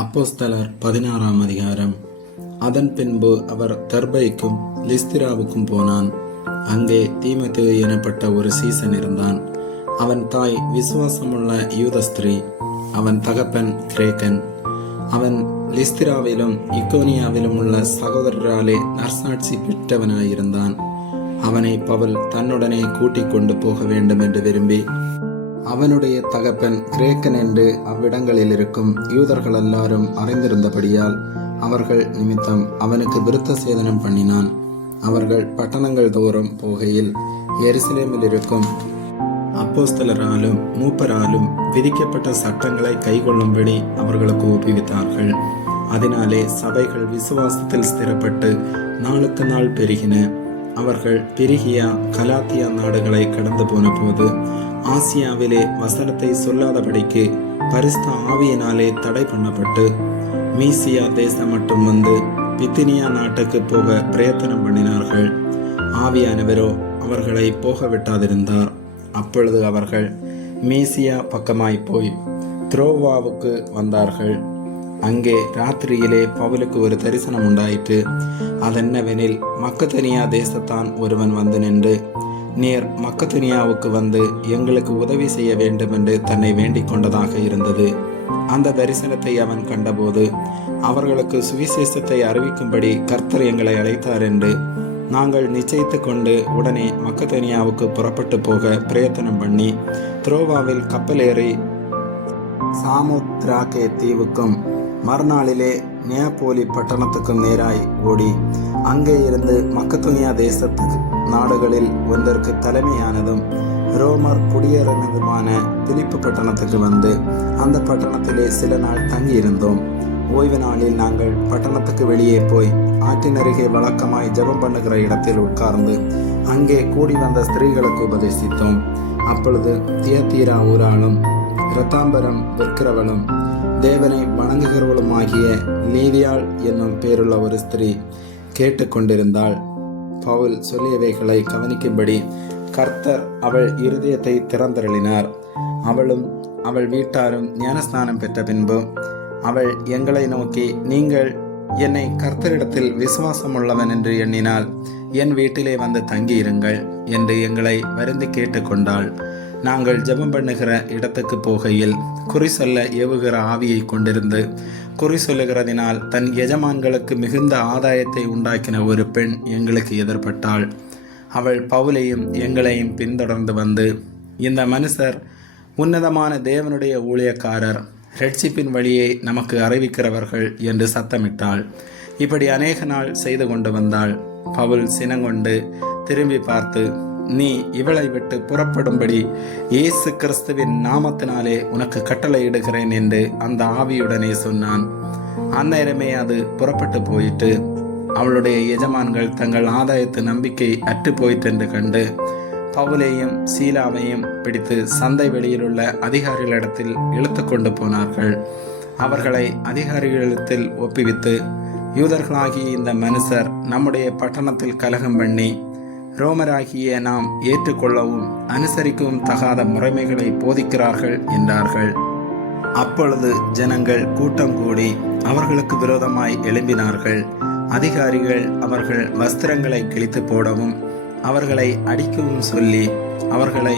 அப்போஸ்தலர் 16 அதிகாரம். அதன் பின்பு அவர் தெர்பைக்கும் லிஸ்திராவுக்கும் போனான். அங்கே தீமோத்தேயு எனப்பட்ட ஒரு சீசன் இருந்தான். அவன் தாய் விசுவாசமுள்ள யூத ஸ்திரீ, அவன் தகப்பன் கிரேக்கன். அவன் லிஸ்திராவிலும் இக்கோனியாவிலும் உள்ள சகோதரராலே நற்சாட்சி பெற்றவனாயிருந்தான். அவனை பவுல் தன்னுடனே கூட்டிக் கொண்டு போக வேண்டும் என்று விரும்பி, அவனுடைய தகப்பன் கிரேக்கன் என்று அவ்விடங்களில் இருக்கும் யூதர்கள் எல்லாரும் அறிந்திருந்தபடியால் அவர்கள் நிமித்தம் அவனுக்கு விருத்த சேதனம் பண்ணினான். அவர்கள் பட்டணங்கள் தோறும் போகையில் எருசலேமில் இருக்கும் அப்போஸ்தலராலும் மூப்பராலும் விதிக்கப்பட்ட சட்டங்களை கைக்கொள்ளும்படி அவர்களுக்கு ஒப்புவித்தார்கள். அதனாலே சபைகள் விசுவாசத்தில் ஸ்திரப்பட்டு நாளுக்கு நாள் பெருகின. அவர்கள் பெருகியா கலாத்தியா நாடுகளை கடந்து போன போது ஆசியாவிலே வசனத்தை சொல்லாதபடிக்கு பரிசுத்த ஆவியினாலே தடை பண்ணப்பட்டு மீசியா தேசம் மட்டும் வந்து பித்தினியா நாட்டுக்கு போக பிரயத்தனம் பண்ணினார்கள். ஆவியானவரோ அவர்களை போக விட்டாதிருந்தார். அப்பொழுது அவர்கள் மீசியா பக்கமாய் போய் துரோவாவுக்கு வந்தார்கள். அங்கே ராத்திரியிலே பவுலுக்கு ஒரு தரிசனம் உண்டாயிற்று. அதென்னவெனில், மக்கதனியா தேசத்தான் ஒருவன் வந்து நின்று, நீர் மக்கதனியாவுக்கு வந்து எங்களுக்கு உதவி செய்ய வேண்டும் என்று தன்னை வேண்டிக் கொண்டதாக இருந்தது. அந்த தரிசனத்தை அவன் கண்டபோது, அவர்களுக்கு சுவிசேஷத்தை அறிவிக்கும்படி கர்த்தர் எங்களை அழைத்தார் என்று நாங்கள் நிச்சயித்து கொண்டு உடனே மக்கதனியாவுக்கு புறப்பட்டு போக பிரயத்தனம் பண்ணி துரோவாவில் கப்பலேறி சாமோத்ராக்கே தீவுக்கும் மறுநாளிலே நேப்போலி பட்டணத்துக்கும் நேராய் ஓடி அங்கே இருந்து மக்கதோனியா தேசத்துக்கு நாடுகளில் ஒன்றிற்கு தலைமையானதும் ரோமர் குடியேறினதுமான பிலிப்பு பட்டணத்துக்கு வந்து அந்த பட்டணத்திலே சில நாள் தங்கியிருந்தோம். ஓய்வு நாளில் நாங்கள் பட்டணத்துக்கு வெளியே போய் ஆற்றினருகே வழக்கமாய் ஜெபம் பண்ணுகிற இடத்தில் உட்கார்ந்து அங்கே கூடி வந்த ஸ்திரீகளுக்கு உபதேசித்தோம். அப்பொழுது தியத்தீரா ஊராளும் இரத்தாம்பரம் விற்கிறவளும் தேவனை வணங்குகிறவளுமாகிய லீதியாள் என்னும் பேருள்ள ஒரு ஸ்திரீ கேட்டுக்கொண்டிருந்தாள். பவுல் சொல்லியவைகளை கவனிக்கும்படி கர்த்தர் அவள் இருதயத்தை திறந்தருளினார். அவளும் அவள் வீட்டாரும் ஞானஸ்நானம் பெற்ற பின்பு அவள் எங்களை நோக்கி, நீங்கள் என்னை கர்த்தரிடத்தில் விசுவாசம் உள்ளவன் என்று எண்ணினால் என் வீட்டிலே வந்து தங்கியிருங்கள் என்று எங்களை வருந்தி கேட்டுக்கொண்டாள். நாங்கள் ஜெபம் பண்ணுகிற இடத்துக்கு போகையில் குறி சொல்ல ஏவுகிற ஆவியை கொண்டிருந்து குறி சொல்லுகிறதினால் தன் எஜமான்களுக்கு மிகுந்த ஆதாயத்தை உண்டாக்கின ஒரு பெண் எங்களுக்கு எதிர்பட்டாள். அவள் பவுலையும் எங்களையும் பின்தொடர்ந்து வந்து, இந்த மனுஷர் உன்னதமான தேவனுடைய ஊழியக்காரர், இரட்சிப்பின் வழியை நமக்கு அறிவிக்கிறவர்கள் என்று சத்தமிட்டாள். இப்படி அநேக நாள் செய்து கொண்டு வந்தாள். பவுல் சினங்கொண்டு திரும்பி பார்த்து, நீ இவளை விட்டு புறப்படும்படி இயேசு கிறிஸ்துவின் நாமத்தினாலே உனக்கு கட்டளையிடுகிறேன் என்று அந்த ஆவியுடனே சொன்னான். அந்நேரமே அது புறப்பட்டு போயிட்டு அவளுடைய எஜமான்கள் தங்கள் ஆதாயத்து நம்பிக்கை அற்று போயிற்றென்று கண்டு பவுலையும் சீலாவையும் பிடித்து சந்தை வெளியில் உள்ள அதிகாரிகளிடத்தில் இழுத்து கொண்டு போனார்கள். அவர்களை அதிகாரிகளிடத்தில் ஒப்புவித்து, யூதர்களாகிய இந்த மனுஷர் நம்முடைய பட்டணத்தில் கலகம் பண்ணி ரோமராகிய நாம் ஏற்றுக்கொள்ளவும் அனுசரிக்கவும் தகாத முறைமைகளை போதிக்கிறார்கள் என்றார்கள். அப்பொழுது ஜனங்கள் கூட்டம் கூடி அவர்களுக்கு விரோதமாய் எழும்பினார்கள். அதிகாரிகள் அவர்கள் வஸ்திரங்களை கிழித்து போடவும் அவர்களை அடிக்கவும் சொல்லி அவர்களை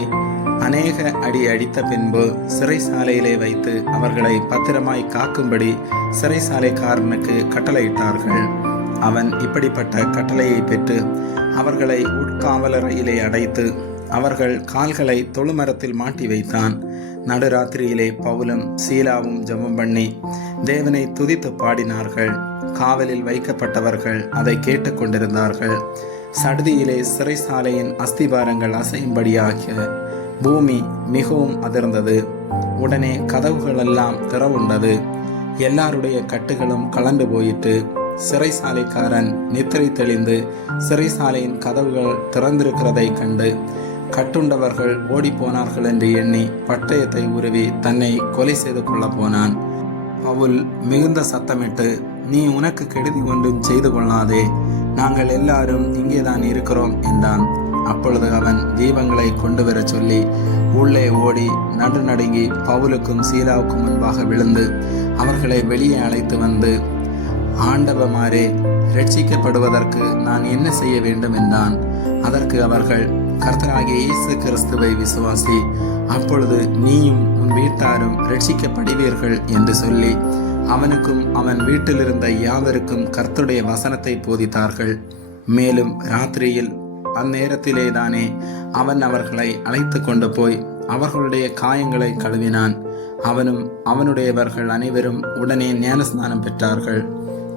அநேக அடி அடித்த பின்பு சிறைசாலையிலே வைத்து அவர்களை பத்திரமாய் காக்கும்படி சிறைசாலைக்காரனுக்கு கட்டளையிட்டார்கள். அவன் இப்படிப்பட்ட கட்டளையை பெற்று அவர்களை உட்காவலறையிலே அடைத்து அவர்கள் கால்களை தொழுமரத்தில் மாட்டி வைத்தான். நடுராத்திரியிலே பவுலும் சீலாவும் ஜெபம் பண்ணி தேவனை துதித்து பாடினார்கள். காவலில் வைக்கப்பட்டவர்கள் அதை கேட்டுக்கொண்டிருந்தார்கள். சடுதியிலே சிறைசாலையின் அஸ்திபாரங்கள் அசையும்படியாக பூமி மிகவும் அதிர்ந்தது. உடனே கதவுகள் எல்லாம் திறவுண்டது. எல்லாருடைய கட்டுகளும் கலண்டு போயிட்டு சிறைசாலைக்காரன் நித்திரை தெளிந்து சிறைசாலையின் கதவுகள் திறந்திருக்கிறதை கண்டு கட்டுண்டவர்கள் ஓடி போனார்கள் என்று எண்ணி பட்டயத்தை உருவி தன்னை கொலை செய்து கொள்ள போனான். பவுல் மிகுந்த சத்தமிட்டு, நீ உனக்கு கெடுதி ஒன்றும் செய்து கொள்ளாதே, நாங்கள் எல்லாரும் இங்கேதான் இருக்கிறோம் என்றான். அப்பொழுது அவன் தீபங்களை கொண்டு வர சொல்லி உள்ளே ஓடி நடுநடுங்கி பவுலுக்கும் சீலாவுக்கும் முன்பாக விழுந்து அவர்களை வெளியே அழைத்து வந்து, ஆண்டவமாரே, ரட்சிக்கப்படுவதற்கு நான் என்ன செய்ய வேண்டும் என்றான். அதற்கு அவர்கள், கர்த்தராகிய இயேசு கிறிஸ்துவை விசுவாசி, அப்பொழுது நீயும் உன் வீட்டாரும் ரட்சிக்கப்படுவீர்கள் என்று சொல்லி அவனுக்கும் அவன் வீட்டிலிருந்த யாவருக்கும் கர்த்தருடைய வசனத்தை போதித்தார்கள். மேலும் ராத்திரியில் அந்நேரத்திலேதானே அவன் அவர்களை அழைத்து கொண்டு போய் அவர்களுடைய காயங்களை கழுவினான். அவனும் அவனுடையவர்கள் அனைவரும் உடனே ஞானஸ்நானம் பெற்றார்கள்.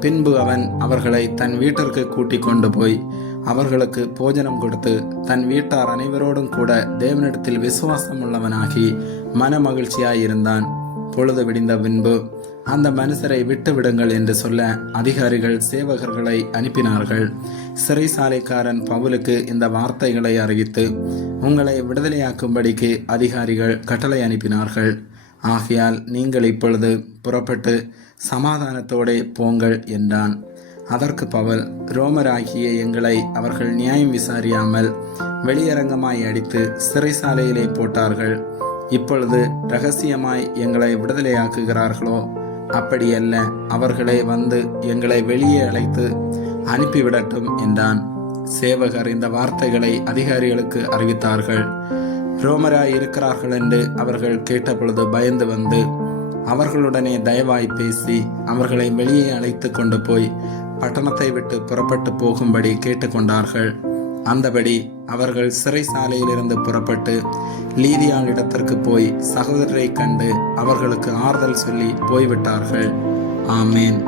பின்பு அவன் அவர்களை தன் வீட்டிற்கு கூட்டிக் கொண்டு போய் அவர்களுக்கு போஜனம் கொடுத்து தன் வீட்டார் அனைவரோடும் கூட தேவனிடத்தில் விசுவாசம் உள்ளவனாகி மன மகிழ்ச்சியாயிருந்தான். பொழுது விடிந்த பின்பு அந்த மனுஷரை விட்டு விடுங்கள் என்று சொல்ல அதிகாரிகள் சேவகர்களை அனுப்பினார்கள். சிறைசாலைக்காரன் பவுலுக்கு இந்த வார்த்தைகளை அறிவித்து உங்களை விடுதலையாக்கும்படிக்கு அதிகாரிகள் கட்டளை அனுப்பினார்கள். ஆகையால் நீங்கள் இப்பொழுது புறப்பட்டு சமாதானத்தோடே போங்கள் என்றான். அதற்கு பவுல், ரோமராகிய எங்களை அவர்கள் நியாயம் விசாரியாமல் வெளியரங்கமாய் அடித்து சிறைசாலையிலே போட்டார்கள். இப்பொழுது இரகசியமாய் எங்களை விடுதலையாக்குகிறார்களோ? அப்படியல்ல, அவர்களே வந்து எங்களை வெளியே அழைத்து அனுப்பிவிடட்டும் என்றான். சேவகர் இந்த வார்த்தைகளை அதிகாரிகளுக்கு அறிவித்தார்கள். ரோமராய் இருக்கிறார்கள் என்று அவர்கள் கேட்டபொழுது பயந்து வந்து அவர்களுடனே தயவாய் பேசி அவர்களை வெளியே அழைத்து கொண்டு போய் பட்டணத்தை விட்டு புறப்பட்டு போகும்படி கேட்டுக்கொண்டார்கள். அந்தபடி அவர்கள் சிறைசாலையிலிருந்து புறப்பட்டு லீதியாள் இடத்திற்கு போய் சகோதரரை கண்டு அவர்களுக்கு ஆறுதல் சொல்லி போய்விட்டார்கள். ஆமேன்.